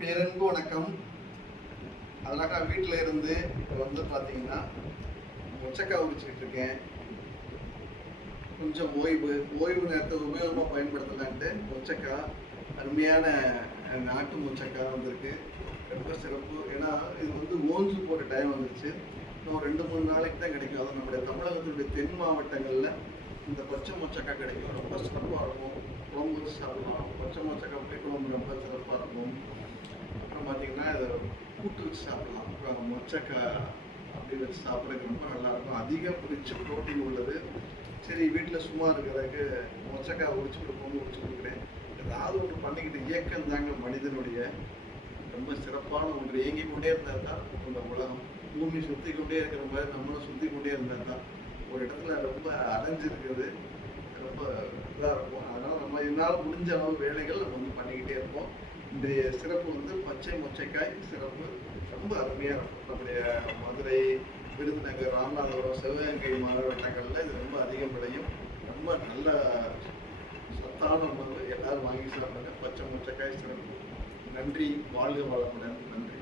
பேரன்பு வணக்கம். அழகா வீட்டில் இருந்து இப்போ வந்து பார்த்தீங்கன்னா மொச்சக்காய் உரிச்சிக்கிட்டு இருக்கேன். கொஞ்சம் ஓய்வு நேரத்தை உபயோகமாக பயன்படுத்தலான்ட்டு மொச்சக்காய் அருமையான நாட்டு மொச்சக்காய் வந்திருக்கு. ரொம்ப சிறப்பு. ஏன்னா இது வந்து ஓஞ்சு போகிற டைம் வந்துருச்சு. இன்னும் 2-3 நாளைக்கு தான் கிடைக்கும். அதுவும் நம்முடைய தமிழகத்தினுடைய தென் மாவட்டங்களில் இந்த பச்சை மொச்சக்காய் கிடைக்கும். ரொம்ப சிறப்பாக இருக்கும். குழம்பு வச்சு சாப்பிடலாம். பச்சை மொச்சக்காய் புளி குழம்பு ரொம்ப சிறப்பாக இருக்கும். அப்புறம் பார்த்தீங்கன்னா இதை கூட்டு வச்சு சாப்பிடலாம். அப்புறம் மொச்சக்காய் அப்படி வச்சு சாப்பிட்றதுக்கு ரொம்ப நல்லாயிருக்கும். அதிகம் பிடிச்ச ப்ரோட்டீன் உள்ளது. சரி, வீட்டில் சும்மா இருக்கிறதுக்கு மொச்சக்காய் உரிச்சு கொடுக்குறேன். ஏதாவது ஒன்று பண்ணிக்கிட்டு இயக்கம் தாங்க மனிதனுடைய ரொம்ப சிறப்பான ஒன்று. இயங்கி கொண்டே இருந்தால் தான் இந்த உலகம். பூமி சுற்றி கொண்டே இருக்கிற மாதிரி நம்மளும் சுற்றி கொண்டே இருந்தால் தான் ஒரு இடத்துல ரொம்ப அடைஞ்சிருக்கிறது ரொம்ப இதாக இருக்கும். அதனால் நம்ம என்னால் முடிஞ்ச அளவு வேலைகள் நம்ம வந்து பண்ணிக்கிட்டே இருப்போம். இன்றைய சிறப்பு வந்து பச்சை மொச்சக்காய் சிறப்பு. ரொம்ப அருமையாக இருக்கும். நம்முடைய மதுரை, விருதுநகர், ராமநாதபுரம், சிவகங்கை மாவட்டங்களில் இது ரொம்ப அதிகம் விளையும். ரொம்ப நல்ல சத்தான உணவு. எல்லாரும் வாங்கி சாப்பிடுங்க. பச்சை மொச்சக்காய் சிறப்பு. நன்றி. வாழ்க வளமுடன். நன்றி.